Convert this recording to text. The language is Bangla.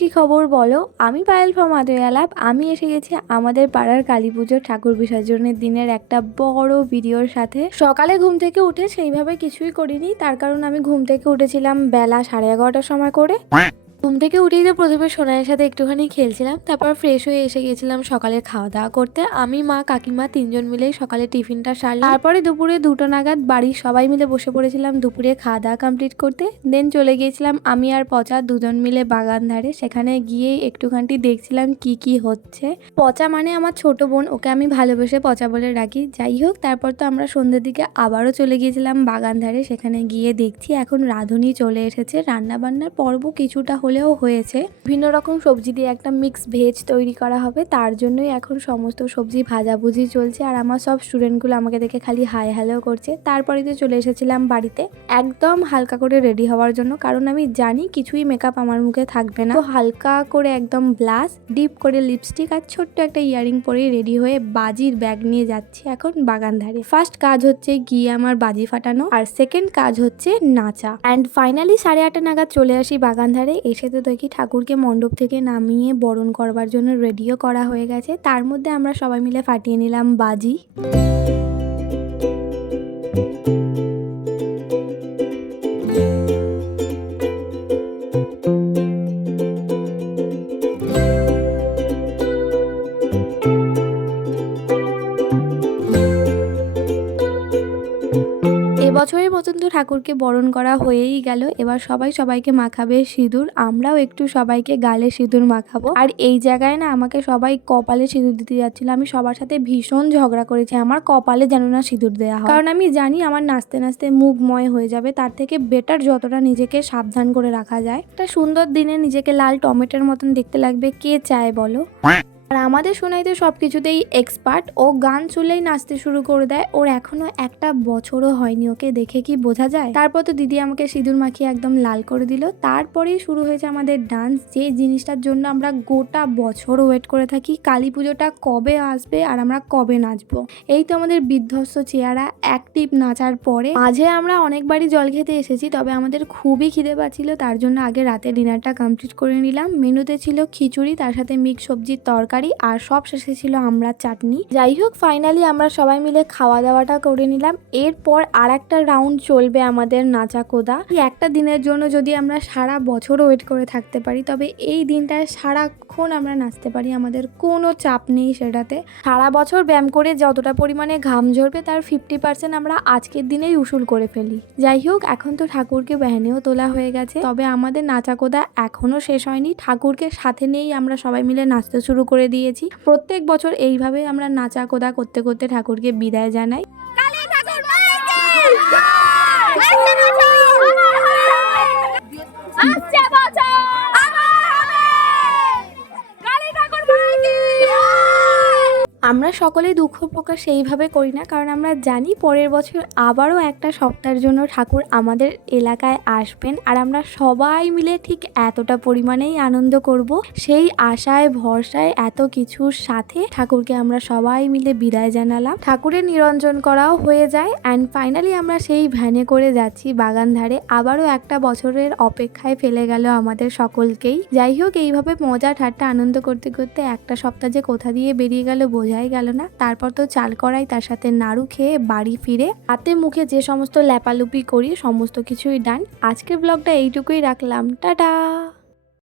কি খবর বলো। আমি পায়েল ফ্রম আলাপ। আমি এসে গেছি আমাদের পাড়ার কালী পুজোর ঠাকুর বিসর্জনের দিনের একটা বড় ভিডিওর সাথে। সকালে ঘুম থেকে উঠে সেইভাবে কিছুই করিনি, তার কারণ আমি ঘুম থেকে উঠেছিলাম বেলা 11:30টার সময় করে। ঘুম থেকে উঠেই তো প্রথমে সোনাইয়ের সাথে একটুখানি খেলছিলাম, তারপর ফ্রেশ হয়ে এসে গেছিলাম সকালে খাওয়া দাওয়া করতে। আমি, মা, কাকিমা তিনজন মিলেই সকালে টিফিনটা সারলাম। তারপরে দুপুরে 2টো নাগাদ বাড়ির সবাই মিলে বসে পড়েছিলাম দুপুরে খাওয়া দাওয়া কমপ্লিট করতে। দেন চলে গিয়েছিলাম আমি আর পচা দুজন মিলে বাগান ধারে। সেখানে গিয়ে একটুখানি দেখছিলাম কি কি হচ্ছে। পচা মানে আমার ছোট বোন, ওকে আমি ভালোবেসে পচা বলে ডাকি। যাই হোক, তারপর তো আমরা সন্ধ্যের দিকে আবারও চলে গিয়েছিলাম বাগান ধারে। সেখানে গিয়ে দেখছি এখন রাঁধুনি চলে এসেছে, রান্না বান্নার পর্ব কিছুটা হলেও হয়েছে। বিভিন্ন রকম সবজি দিয়ে একটা মিক্স ভেজ তৈরি করা হবে, তার জন্যই এখন সমস্ত সবজি ভাজাভুজি চলছে। আর আমার সব স্টুডেন্টগুলো আমাকে দেখে খালি হাই হ্যালো করছে। তারপরে তো চলে এসেছিলাম বাড়িতে একদম হালকা করে রেডি হওয়ার জন্য, কারণ আমি জানি কিছুই মেকআপ আমার মুখে থাকবে না। তো হালকা করে একদম ব্লাশ, ডিপ করে লিপস্টিক আর ছোট্ট একটা ইয়ারিং পরে রেডি হয়ে বাজির ব্যাগ নিয়ে যাচ্ছি এখন বাগান ধারে। ফার্স্ট কাজ হচ্ছে গিয়ে আমার বাজি ফাটানো, আর সেকেন্ড কাজ হচ্ছে নাচা। অ্যান্ড ফাইনালি 8:30 নাগাদ চলে আসি বাগান ধারে। এসে তো দেখি ঠাকুরকে মণ্ডপ থেকে নামিয়ে বরণ করবার জন্য রেডিও করা হয়ে গেছে। তার মধ্যে আমরা সবাই মিলে ফাটিয়ে নিলাম বাজি। এবছরের মতন তো ঠাকুরকে বরণ করা হয়েই গেল। এবার সবাই সবাইকে মাখাবে সিঁদুর। আমরাও একটু সবাইকে গালে সিঁদুর মাখাবো। আর এই জায়গায় না আমাকে সবাই কপালে সিঁদুর দিতে যাচ্ছিল। আমি সবার সাথে ভীষণ ঝগড়া করেছি আমার কপালে যেন না সিঁদুর দেওয়া হয়, কারণ আমি জানি আমার নাচতে নাচতে মুখময় হয়ে যাবে। তার থেকে বেটার যতটা নিজেকে সাবধান করে রাখা যায়। একটা সুন্দর দিনে নিজেকে লাল টমেটোর মতন দেখতে লাগবে, কে চায় বলো। আর আমাদের সোনাই তো সব কিছুতেই এক্সপার্ট। ও গান শুনলেই নাচতে শুরু করে দেয়। ওর এখনো একটা বছরও হয়নি, ওকে দেখে কি বোঝা যায়। তারপর তো দিদি আমাকে সিঁদুর মাখিয়ে একদম লাল করে দিল। তারপরেই শুরু হয়েছে আমাদের ডান্স, যে জিনিসটার জন্য আমরা গোটা বছর ওয়েট করে থাকি। কালী পুজোটা কবে আসবে আর আমরা কবে নাচবো। এই তো আমাদের বিধ্বস্ত চেহারা অ্যাক্টিভ নাচার পরে। মাঝে আমরা অনেকবারই জল খেতে এসেছি, তবে আমাদের খুবই খিদে পাচ্ছিল, তার জন্য আগে রাতে ডিনারটা কমপ্লিট করে নিলাম। মেনুতে ছিল খিচুড়ি, তার সাথে মিক্স সবজির তরকারি, আর সব শেষে ছিল আমড়ার চাটনি। যাই হোক, ফাইনালি আমরা সবাই মিলে খাওয়া দাওয়াটা করে নিলাম। এরপর আর একটা রাউন্ড চলবে আমাদের নাচা কোদা। একটা দিনের জন্য যদি আমরা সারা বছর ওয়েট করে থাকতে পারি, তবে এই দিনটায় সারাক্ষণ আমরা নাচতে পারি, আমাদের কোনো চাপ নেই সেটাতে। সারা বছর ব্যায়াম করে যতটা পরিমাণে ঘাম ঝরবে তার 50% আমরা আজকের দিনেই উসুল করে ফেলি। যাই হোক, এখন তো ঠাকুরকে ব্যানেও তোলা হয়ে গেছে, তবে আমাদের নাচা কোদা এখনো শেষ হয়নি। ঠাকুরকে সাথে নিয়েই আমরা সবাই মিলে নাচতে শুরু করে দিয়েছি। প্রত্যেক বছর এইভাবে আমরা নাচা কোদা করতে করতে ঠাকুরকে বিদায় জানাই। আমরা সকলেই দুঃখ প্রকাশ সেইভাবে করি না, কারণ আমরা জানি পরের বছর আবারও একটা সপ্তাহের জন্য ঠাকুর আমাদের এলাকায় আসবেন। আর আমরা সবাই মিলে ঠিক এতটা পরিমাণেই আনন্দ করব, সেই আশায় ভরসায় এত কিছুর সাথে ঠাকুরকে আমরা সবাই মিলে বিদায় জানালাম। ঠাকুরের নিরঞ্জন করাও হয়ে যায়। অ্যান্ড ফাইনালি আমরা সেই ভ্যানে করে যাচ্ছি বাগান ধারে। আবারও একটা বছরের অপেক্ষায় ফেলে গেল আমাদের সকলকেই। যাই হোক, এইভাবে মজা ঠাট্টা আনন্দ করতে করতে একটা সপ্তাহ যে কোথা দিয়ে বেরিয়ে গেল বোঝাই গেল না। তারপর তো চাল করাই, তার সাথে নাড়ু খেয়ে বাড়ি ফিরে হাতে মুখে যে সমস্ত ল্যাপালুপি করি সমস্ত কিছুই ডান। আজকের ব্লগটা এইটুকুই রাখলাম, টাটা।